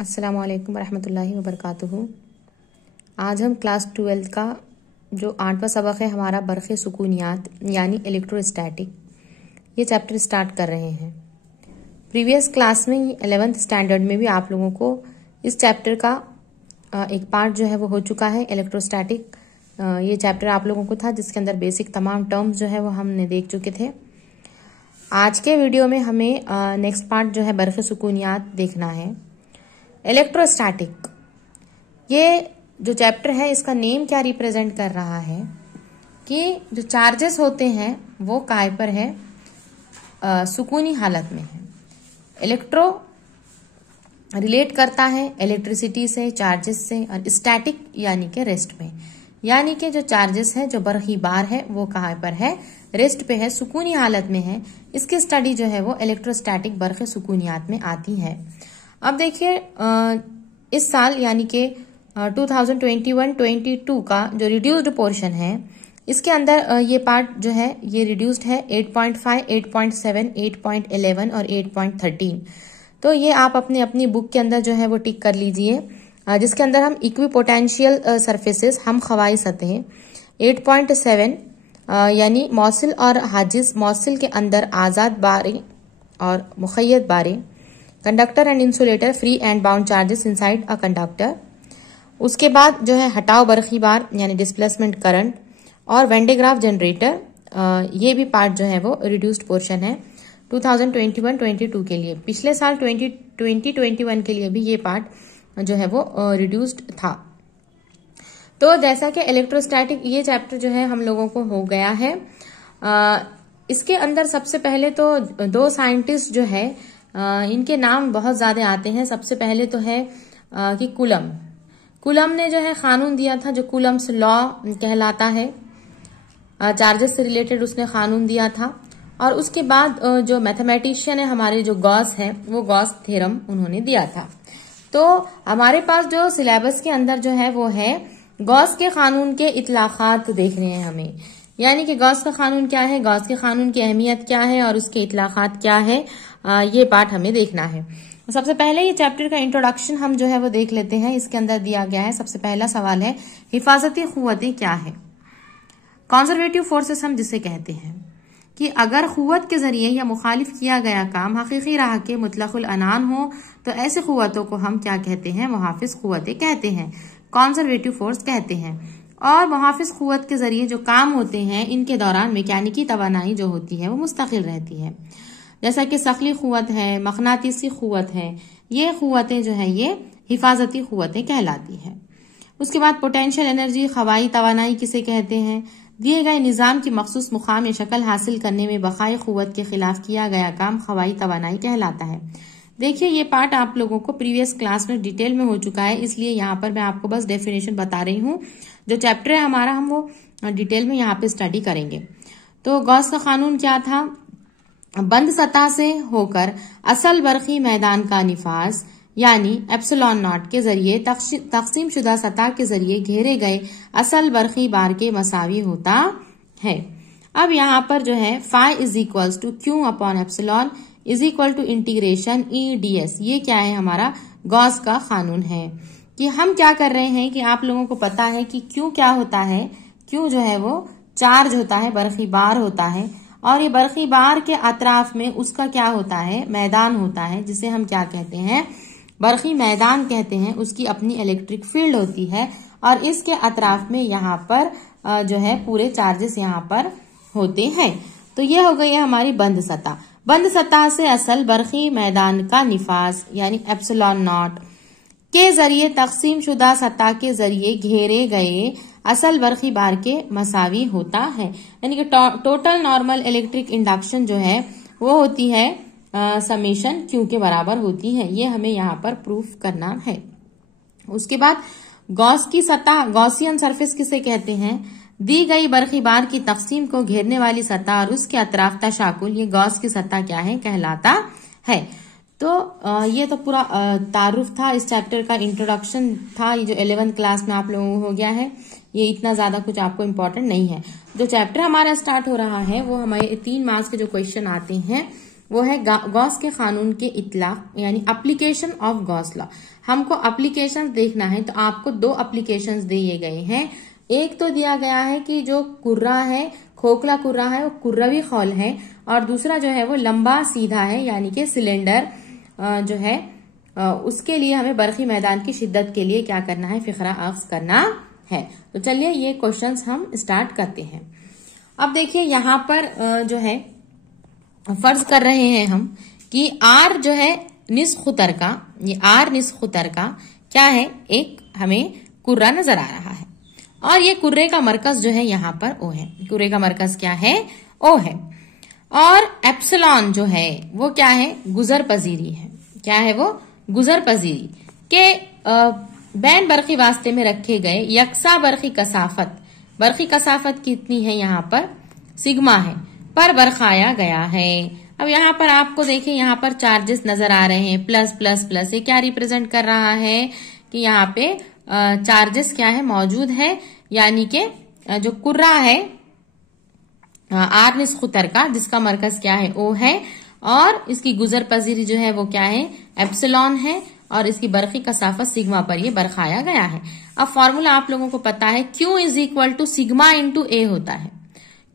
अस्सलामुअलैकुम वरहमतुल्लाहि वबरकातुहू। आज हम क्लास 12 का जो 8वां सबक है हमारा बरक़े सुकूनियात यानी इलेक्ट्रोस्टैटिक, ये चैप्टर स्टार्ट कर रहे हैं। प्रीवियस क्लास में 11th स्टैंडर्ड में भी आप लोगों को इस चैप्टर का एक पार्ट जो है वो हो चुका है। इलेक्ट्रोस्टैटिक ये चैप्टर आप लोगों को था जिसके अंदर बेसिक तमाम टर्म्स जो है वो हमने देख चुके थे। आज के वीडियो में हमें नेक्स्ट पार्ट जो है बरक़े सुकूनियात देखना है। इलेक्ट्रोस्टैटिक ये जो चैप्टर है इसका नेम क्या रिप्रेजेंट कर रहा है कि जो चार्जेस होते हैं वो काय पर है, सुकूनी हालत में है। इलेक्ट्रो रिलेट करता है इलेक्ट्रिसिटी से, चार्जेस से, और स्टैटिक यानी कि रेस्ट में, यानी कि जो चार्जेस है जो बरक़ी बार है वो कहाँ पर है, रेस्ट पे है, सुकूनी हालत में है। इसकी स्टडी जो है वो इलेक्ट्रोस्टैटिक बरक़े सुकूनियात में आती है। अब देखिए इस साल यानी कि 2021-22 का जो रिड्यूस्ड पोर्शन है इसके अंदर ये पार्ट जो है ये रिड्यूस्ड है 8.5, 8.7, 8.11 और 8.13। तो ये आप अपनी बुक के अंदर जो है वो टिक कर लीजिए, जिसके अंदर हम इक्विपोटेंशियल सरफेसेस हम खवाई सतहें 8.7 यानी मौसिल और हाजिज, मौसिल के अंदर आज़ाद बारें और मुक़य्यद बारें, conductor and insulator free and bound charges inside a conductor. उसके बाद जो है हटाओ बरक़ी बार यानी डिस्प्लेसमेंट करंट और वेंडेग्राफ जनरेटर, ये भी पार्ट जो है वो रिड्यूस्ड पोर्शन है 2021-22 के लिए। पिछले साल 2020-21 के लिए भी ये पार्ट जो है वो रिड्यूस्ड था। तो जैसा कि इलेक्ट्रोस्टैटिक ये चैप्टर जो है हम लोगों को हो गया है। इसके अंदर सबसे पहले तो दो साइंटिस्ट जो है इनके नाम बहुत ज्यादा आते हैं। सबसे पहले तो है कि कूलम ने जो है कानून दिया था जो कूलम्स लॉ कहलाता है, चार्जेस से रिलेटेड उसने कानून दिया था। और उसके बाद जो मैथमेटिशियन है हमारे जो गॉस है वो गॉस थ्योरम उन्होंने दिया था। तो हमारे पास जो सिलेबस के अंदर जो है वो है गॉस के कानून के इतलाक़ात देख रहे हैं हमें, यानी कि गॉस का कानून क्या है, गॉस के कानून की अहमियत क्या है और उसके इतलाक़ात क्या है, ये पार्ट हमें देखना है। सबसे पहले ये चैप्टर का इंट्रोडक्शन हम जो है वो देख लेते हैं। इसके अंदर दिया गया है, सबसे पहला सवाल है हिफाजती क़ुव्वतें क्या है। कंजर्वेटिव फोर्सेस हम जिसे कहते हैं कि अगर क़ुव्वत के जरिए या मुखालिफ किया गया काम हकीकी राह के मुतलक़ुल अनान हो तो ऐसे क़ुव्वतों को हम क्या कहते हैं, मुहाफ़िज़ क़ुव्वतें कहते हैं, कंजर्वेटिव फोर्स कहते हैं। और मुहाफ़िज़ क़ुव्वत के जरिए जो काम होते हैं इनके दौरान मैकेनिकी तवानाई जो होती है वो मुस्तकिल रहती है, जैसा कि सखली क़ुव्वत है, मक़नातीसी क़ुव्वत है, ये क़ुव्वतें जो है ये हिफाजती क़ुव्वतें कहलाती है। उसके बाद पोटेंशियल एनर्जी, हवाई तवानाई किसे कहते हैं, दिए गए निज़ाम की मखसूस मुकाम या शक्ल हासिल करने में बक़ाए क़ुव्वत के खिलाफ किया गया काम हवाई तवानाई कहलाता है। देखिए ये पार्ट आप लोगों को प्रीवियस क्लास में डिटेल में हो चुका है, इसलिए यहाँ पर मैं आपको बस डेफिनेशन बता रही हूँ। जो चैप्टर है हमारा हम वो डिटेल में यहाँ पे स्टडी करेंगे। तो गॉस का कानून क्या था, बंद सतह से होकर असल बरक़ी मैदान का निफाज यानी एप्सिलॉन नॉट के जरिए तक़सीम शुदा सतह के जरिए घेरे गए असल बरक़ी बार के मसावी होता है। अब यहाँ पर जो है phi is equals to Q upon epsilon is equal to integration EDS, ये क्या है, हमारा गॉस का कानून है। कि हम क्या कर रहे हैं कि आप लोगों को पता है कि क्यू क्या होता है, क्यू जो है वो चार्ज होता है, बरक़ी बार होता है, और ये बरक़ी बार के अतराफ में उसका क्या होता है, मैदान होता है, जिसे हम क्या कहते हैं, बरक़ी मैदान कहते हैं। उसकी अपनी इलेक्ट्रिक फील्ड होती है और इसके अतराफ में यहाँ पर जो है पूरे चार्जेस यहाँ पर होते हैं। तो ये हो गई है हमारी बंद सतह। बंद सतह से असल बरक़ी मैदान का निफाज यानी एप्सिलॉन नॉट के जरिए तक़सीम शुदा सतह के जरिए घेरे गए असल बरक़ी बार के मसावी होता है, यानी कि टोटल नॉर्मल इलेक्ट्रिक इंडक्शन जो है वो होती है समेशन क्यू के बराबर होती है। ये हमें यहाँ पर प्रूफ करना है। उसके बाद गॉस की सतह, गॉसियन सरफेस किसे कहते हैं, दी गई बरक़ी बार की तक़सीम को घेरने वाली सतह और उसके अतराफ तशाकुल, ये गॉस की सतह क्या है, कहलाता है। तो ये तो पूरा तारुफ था, इस चैप्टर का इंट्रोडक्शन था। ये जो 11th क्लास में आप लोगों को हो गया है, ये इतना ज्यादा कुछ आपको इम्पोर्टेंट नहीं है। जो चैप्टर हमारा स्टार्ट हो रहा है वो हमारे 3 मार्क्स के जो क्वेश्चन आते हैं वो है गॉस के कानून के इतलाक यानी एप्लीकेशन ऑफ गॉस लॉ। हमको एप्लीकेशन देखना है तो आपको दो एप्लीकेशंस दिए गए हैं। एक तो दिया गया है कि जो कुर्रा है, खोखला कुर्रा है, वो कुर्रवी खौल है, और दूसरा जो है वो लंबा सीधा है यानी कि सिलेंडर जो है उसके लिए हमें बरखी मैदान की शिद्दत के लिए क्या करना है, फिक्रा अख्ज़ करना है। तो चलिए ये क्वेश्चंस हम स्टार्ट करते हैं। अब देखिए यहाँ पर जो है फर्ज कर रहे हैं हम कि आर जो है निस्फ खुतर का, ये आर निस्फ खुतर का क्या है, एक हमें कुर्रा नजर आ रहा है और ये कुर्रे का मरकज जो है यहाँ पर ओ है। कुर्रे का मरकज क्या है, ओ है। और एप्सिलॉन जो है वो क्या है, गुजर पजीरी है। क्या है वो, गुजर पजीरी के बैन बरखी वास्ते में रखे गए यकसा बरखी कसाफत कितनी है, यहाँ पर सिग्मा है, पर बरखाया गया है। अब यहाँ पर आपको देखिए यहाँ पर चार्जेस नजर आ रहे हैं, प्लस प्लस प्लस। ये क्या रिप्रेजेंट कर रहा है कि यहाँ पे चार्जेस क्या है, मौजूद है, यानी कि जो कुर्रा है आर निस्फ खुतर का, जिसका मरकज क्या है, ओ है, और इसकी गुजर पजीरी जो है वो क्या है, एप्सिलॉन है, और इसकी बरखी कसाफत सिग्मा पर ये बरखाया गया है। अब फॉर्मूला आप लोगों को पता है, Q is equal to sigma into A होता है।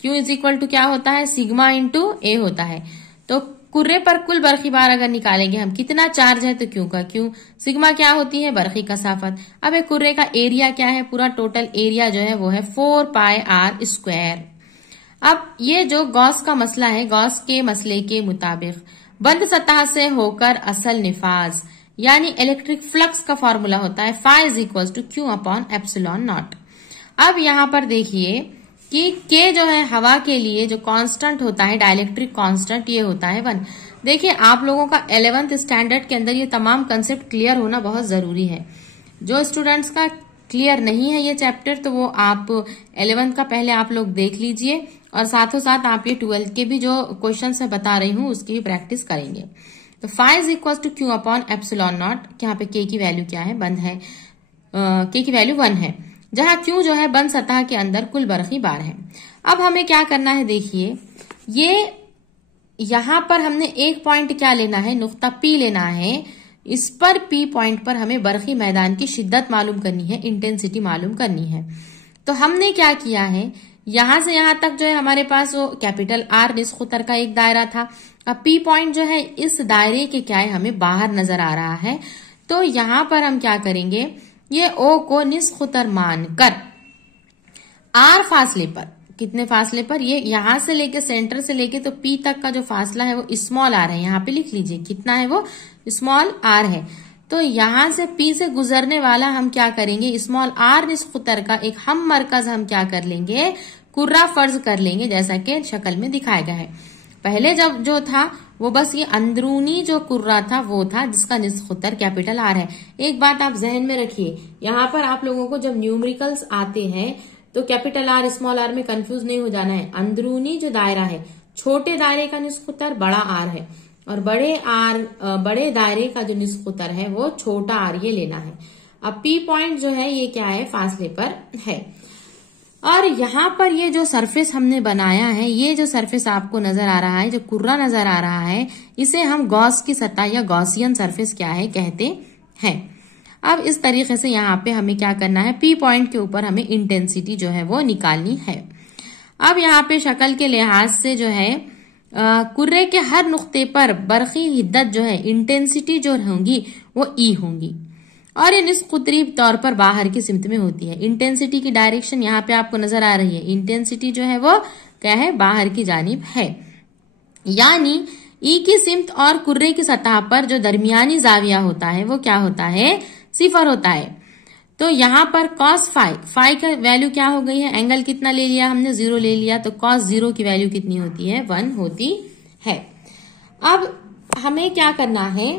Q इज इक्वल टू क्या होता है, सिग्मा इंटू ए होता है। तो कुर्रे पर कुल बरखी बार अगर निकालेंगे हम, कितना चार्ज है तो Q का Q, सिग्मा क्या होती है, बरखी कसाफत। अब एक कुर्रे का एरिया क्या है, पूरा टोटल एरिया जो है वो है 4 पाई आर स्क्वायर। अब ये जो गॉस का मसला है, गॉस के मसले के मुताबिक बंद सतह से होकर असल निफाज यानी इलेक्ट्रिक फ्लक्स का फॉर्मूला होता है phi is equal to Q upon epsilon naught. अब यहाँ पर देखिए कि K जो है हवा के लिए जो कांस्टेंट होता है, डाइलेक्ट्रिक कांस्टेंट, ये होता है 1। देखिए आप लोगों का 11th स्टैंडर्ड के अंदर ये तमाम कंसेप्ट क्लियर होना बहुत जरूरी है। जो स्टूडेंट्स का क्लियर नहीं है ये चैप्टर, तो वो आप 11th का पहले आप लोग देख लीजिए, और साथों साथ आप ये 12th के भी जो क्वेश्चन मैं बता रही हूँ उसकी भी प्रैक्टिस करेंगे। तो phi is equal to Q upon epsilon naught. यहाँ पे K की वैल्यू क्या है, बंद है, K की वैल्यू 1 है, जहां Q जो है बंद सतह के अंदर कुल बरखी बार है। अब हमें क्या करना है, देखिए ये यहां पर हमने एक पॉइंट क्या लेना है, नुक्ता P लेना है। इस पर P पॉइंट पर हमें बरखी मैदान की शिद्दत मालूम करनी है, इंटेंसिटी मालूम करनी है। तो हमने क्या किया है, यहां से यहां तक जो है हमारे पास वो कैपिटल R निस्फ खुतर का एक दायरा था। अब P पॉइंट जो है इस दायरे के क्या है, हमें बाहर नजर आ रहा है। तो यहां पर हम क्या करेंगे, ये O को निस्फ खुतर मानकर R फासले पर, कितने फासले पर, ये यहां से लेके सेंटर से लेके तो P तक का जो फासला है वो स्मॉल r है। यहाँ पे लिख लीजिए कितना है, वो स्मॉल r है। तो यहां से P से गुजरने वाला हम क्या करेंगे, स्मॉल r निस्फ खुतर का एक हम मरकज हम क्या कर लेंगे, कुर्रा फर्ज कर लेंगे, जैसा कि शक्ल में दिखाया गया है। पहले जब जो था वो बस ये अंदरूनी जो कुर्रा था वो था, जिसका निस्फ खुतर कैपिटल R है। एक बात आप जहन में रखिए, यहाँ पर आप लोगों को जब न्यूमेरिकल्स आते हैं तो कैपिटल R स्मॉल r में कंफ्यूज नहीं हो जाना है। अंदरूनी जो दायरा है, छोटे दायरे का निस्फ खुतर बड़ा R है, और बड़े दायरे का जो निस्फ खुतर है वो छोटा R, ये लेना है। अब P पॉइंट जो है ये क्या है, फासले पर है। और यहाँ पर ये जो सरफेस हमने बनाया है, ये जो सरफेस आपको नजर आ रहा है, जो कुर्रा नजर आ रहा है, इसे हम गॉस की सतह या गॉसियन सरफेस क्या है कहते हैं। अब इस तरीके से यहाँ पे हमें क्या करना है, P पॉइंट के ऊपर हमें इंटेंसिटी जो है वो निकालनी है। अब यहाँ पे शक्ल के लिहाज से जो है कुर्रे के हर नुक्ते पर बरखी हिद्दत जो है, इंटेंसिटी जो होंगी वो E होंगी, और ये निस्फ खुतरी तौर पर बाहर की सिमत में होती है। इंटेंसिटी की डायरेक्शन यहाँ पे आपको नजर आ रही है, इंटेंसिटी जो है वो क्या है, बाहर की जानिब है, यानी E की सिमत और कुर्रे की सतह पर जो दरमियानी जाविया होता है वो क्या होता है, 0 होता है। तो यहाँ पर cos फाई का वैल्यू क्या हो गई है, एंगल कितना ले लिया हमने, 0 ले लिया, तो cos 0 की वैल्यू कितनी होती है, 1 होती है। अब हमें क्या करना है,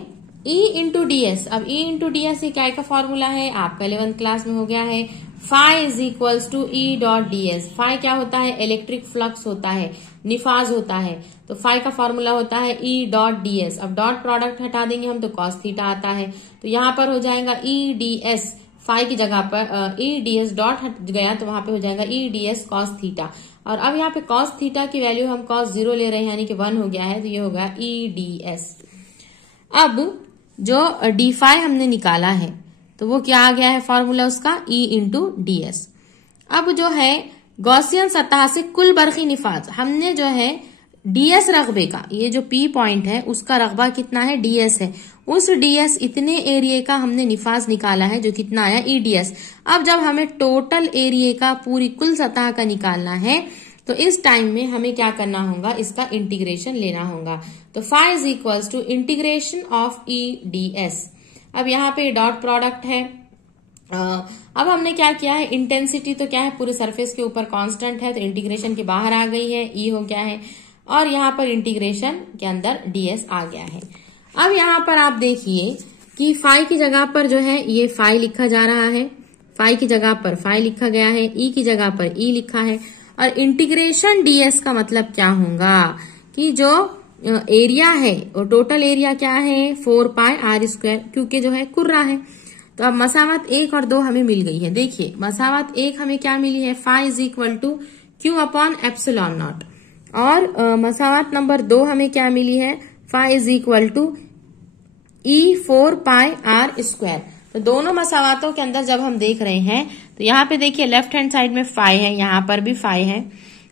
E इंटू ds। अब E इंटू ds ये क्या का फॉर्मूला है, आपका 11th क्लास में हो गया है। Phi is equals to E dot ds। Phi क्या होता है, इलेक्ट्रिक फ्लक्स होता है, निफाज होता है। तो फाई का फॉर्मूला होता है E डॉट ds। अब डॉट प्रोडक्ट हटा देंगे हम तो cos थीटा आता है, तो यहाँ पर हो जाएगा E ds। फाई की जगह पर E ds डॉट हट गया तो वहां पे हो जाएगा E ds cos थीटा। और अब यहाँ पे कॉस थीटा की वैल्यू हम कॉस 0 ले रहे हैं, यानी कि 1 हो गया है, तो ये होगा EDS। अब जो d5 हमने निकाला है तो वो क्या आ गया है फॉर्मूला उसका, E इंटू DS। अब जो है गॉसियन सतह से कुल बरकी निफाज हमने जो है DS रकबे का, ये जो P पॉइंट है उसका रकबा कितना है, DS है, उस DS इतने एरिया का हमने निफाज निकाला है जो कितना आया, EDS। अब जब हमें टोटल एरिया का पूरी कुल सतह का निकालना है तो इस टाइम में हमें क्या करना होगा, इसका इंटीग्रेशन लेना होगा। तो phi is equals to integration of EDS। अब यहाँ पे डॉट प्रोडक्ट है। अब हमने क्या किया है, इंटेंसिटी तो क्या है पूरे सरफेस के ऊपर कांस्टेंट है, तो इंटीग्रेशन के बाहर आ गई है, E हो गया है, और यहाँ पर इंटीग्रेशन के अंदर DS आ गया है। अब यहाँ पर आप देखिए कि फाई की जगह पर जो है ये फाई लिखा जा रहा है, फाई की जगह पर फाई लिखा गया है, E की जगह पर E लिखा है, और इंटीग्रेशन DS का मतलब क्या होगा कि जो एरिया है और टोटल एरिया क्या है 4 पाई r², क्योंकि जो है कुर्रा है। तो अब मसावत 1 और 2 हमें मिल गई है। देखिए मसावत 1 हमें क्या मिली है, phi is equal to Q upon epsilon naught, और मसावत नंबर 2 हमें क्या मिली है, phi is equal to E 4 pi r²। तो दोनों मसावतों के अंदर जब हम देख रहे हैं तो यहाँ पे देखिए लेफ्ट हैंड साइड में फाई है, यहाँ पर भी फाई है,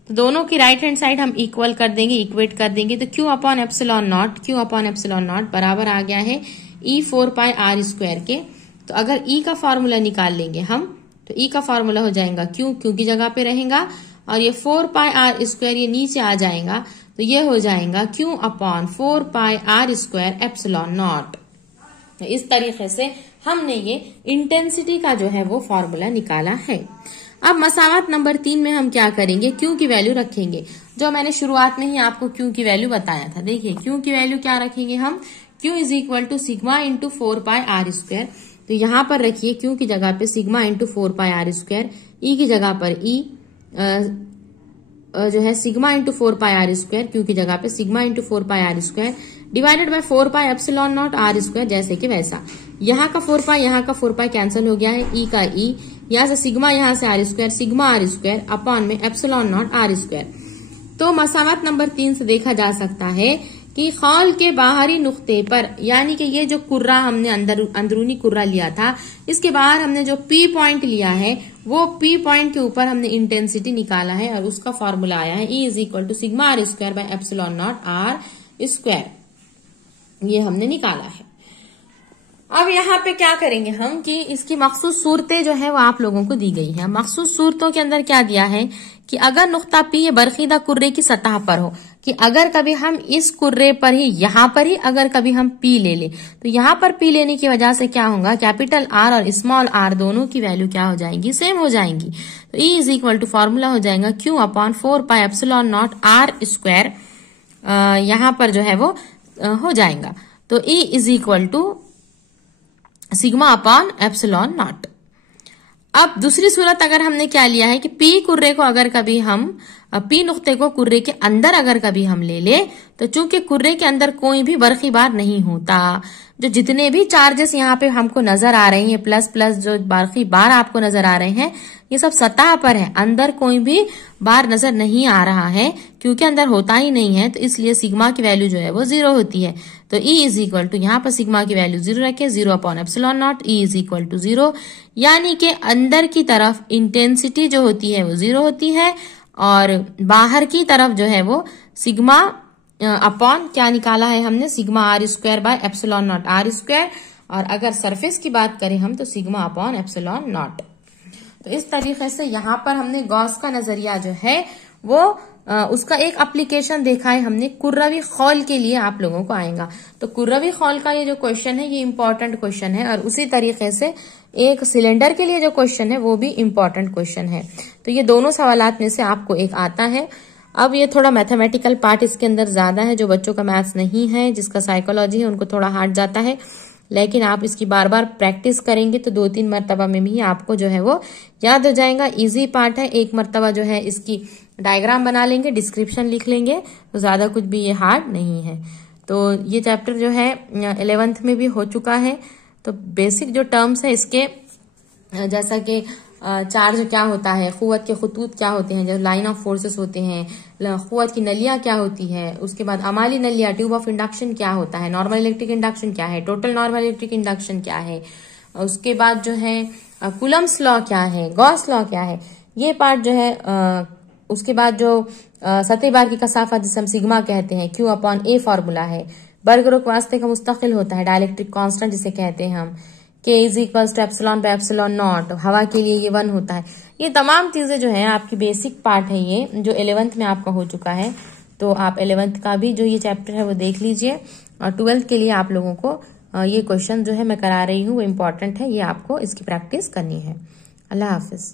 तो दोनों की राइट हैंड साइड हम इक्वल कर देंगे, इक्वेट कर देंगे, तो Q अपॉन एप्सिलॉन नॉट बराबर आ गया है E 4 पाई r² के। तो अगर E का फॉर्मूला निकाल लेंगे हम तो E का फॉर्मूला हो जाएगा Q की जगह पे रहेगा, और ये 4 पाई r² ये नीचे आ जाएगा, तो ये हो जाएगा Q upon 4 pi r² epsilon not. तो इस तरीके से हमने ये इंटेंसिटी का जो है वो फॉर्मूला निकाला है। अब मसावत नंबर 3 में हम क्या करेंगे, Q की वैल्यू रखेंगे, जो मैंने शुरुआत में ही आपको Q की वैल्यू बताया था। देखिए Q की वैल्यू क्या रखेंगे हम, Q is equal to sigma into 4 pi r²। तो यहाँ पर रखिए Q की जगह पे sigma into 4 pi r², E की जगह पर E जो है sigma into 4 pi r², Q की जगह पे sigma into 4 pi r² divided by 4 pi epsilon naught r², जैसे कि वैसा। यहाँ का 4 पाई यहाँ का 4 पाई कैंसिल हो गया है, E का E, यहाँ से सिग्मा यहाँ से r² सिग्मा r² अपॉन में एप्सिलॉन नॉट r²। तो मसावत नंबर 3 से देखा जा सकता है कि खौल के बाहरी नुक्ते पर, यानी कि ये जो कुर्रा हमने अंदरूनी कुर्रा लिया था, इसके बाहर हमने जो P पॉइंट लिया है वो P पॉइंट के ऊपर हमने इंटेंसिटी निकाला है, और उसका फॉर्मूला आया है E is equal to sigma r² by epsilon naught r²। ये हमने निकाला है। अब यहाँ पे क्या करेंगे हम कि इसकी मखसूस सूरतें जो है वो आप लोगों को दी गई है। मखसूस सूरतों के अंदर क्या दिया है कि अगर नुक्ता P ये बरखीदा कुर्रे की सतह पर हो, कि अगर कभी हम इस कुर्रे पर ही यहाँ पर ही अगर कभी हम P ले ले, तो यहाँ पर P लेने की वजह से क्या होगा, कैपिटल R और स्मॉल r दोनों की वैल्यू क्या हो जाएंगी, सेम हो जाएंगी। तो E is equal to formula हो जाएगा Q upon 4 pi epsilon naught r², यहाँ पर जो है वो हो जाएगा। तो E is equal to sigma upon epsilon naught. अब दूसरी सूरत अगर हमने क्या लिया है कि P कुर्रे को अगर कभी हम P नुक्ते को कुर्रे के अंदर अगर कभी हम ले ले, तो चूंकि कुर्रे के अंदर कोई भी बरखी बार नहीं होता, जो जितने भी चार्जेस यहाँ पे हमको नजर आ रहे हैं प्लस प्लस जो बरखी बार आपको नजर आ रहे हैं, ये सब सतह पर है, अंदर कोई भी बार नजर नहीं आ रहा है, क्योंकि अंदर होता ही नहीं है, तो इसलिए सिग्मा की वैल्यू जो है वो 0 होती है। तो E इज इक्वल टू यहाँ पर सिग्मा की वैल्यू 0 रखे, 0 upon epsilon naught, E is equal to 0, यानी कि अंदर की तरफ इंटेंसिटी जो होती है वो 0 होती है, और बाहर की तरफ जो है वो सिग्मा अपॉन क्या निकाला है हमने, sigma r² by epsilon naught r², और अगर सरफेस की बात करें हम तो सिग्मा अपॉन एप्सिलॉन नॉट। तो इस तरीके से यहाँ पर हमने गॉस का नजरिया जो है वो उसका एक एप्लीकेशन देखा है हमने, कुर्रवी खौल के लिए आप लोगों को आएगा। तो कुर्रवी खौल का ये जो क्वेश्चन है ये इंपॉर्टेंट क्वेश्चन है, और उसी तरीके से एक सिलेंडर के लिए जो क्वेश्चन है वो भी इंपॉर्टेंट क्वेश्चन है। तो ये दोनों सवालात में से आपको एक आता है। अब ये थोड़ा मैथमेटिकल पार्ट इसके अंदर ज्यादा है, जो बच्चों का मैथ्स नहीं है, जिसका साइकोलॉजी है, उनको थोड़ा हार्ड जाता है, लेकिन आप इसकी बार बार प्रैक्टिस करेंगे तो 2-3 मरतबा में भी आपको जो है वो याद हो जाएगा। इजी पार्ट है, एक मरतबा जो है इसकी डायग्राम बना लेंगे, डिस्क्रिप्शन लिख लेंगे, तो ज्यादा कुछ भी ये हार्ड नहीं है। तो ये चैप्टर जो है 11th में भी हो चुका है। तो बेसिक जो टर्म्स है इसके, जैसा कि चार्ज क्या होता है, कुव्वत के खतूत क्या होते हैं, जो लाइन ऑफ फोर्सेस होते हैं, कुव्वत की नलियां क्या होती है, उसके बाद अमाली नलियां, ट्यूब ऑफ इंडक्शन क्या होता है, नॉर्मल इलेक्ट्रिक इंडक्शन क्या है, टोटल नॉर्मल इलेक्ट्रिक इंडक्शन क्या है, उसके बाद जो है कूलम्स लॉ क्या है, गॉस लॉ क्या है, ये पार्ट जो है। उसके बाद जो सतह बार की कसाफत जिसे हम सिग्मा कहते हैं, Q अपॉन A फार्मूला है। बर्गरुक वास्ते का मुस्तकिल होता है, डायलेक्ट्रिक कांस्टेंट जिसे कहते हैं हम, K is equals to epsilon by epsilon naught, हवा के लिए ये 1 होता है। ये तमाम चीजें जो है आपकी बेसिक पार्ट है, ये जो 11th में आपका हो चुका है। तो आप 11th का भी जो ये चैप्टर है वो देख लीजिए, और 12th के लिए आप लोगों को ये क्वेश्चन जो है मैं करा रही हूँ वो इम्पोर्टेंट है, ये आपको इसकी प्रैक्टिस करनी है। अल्लाह हाफिज।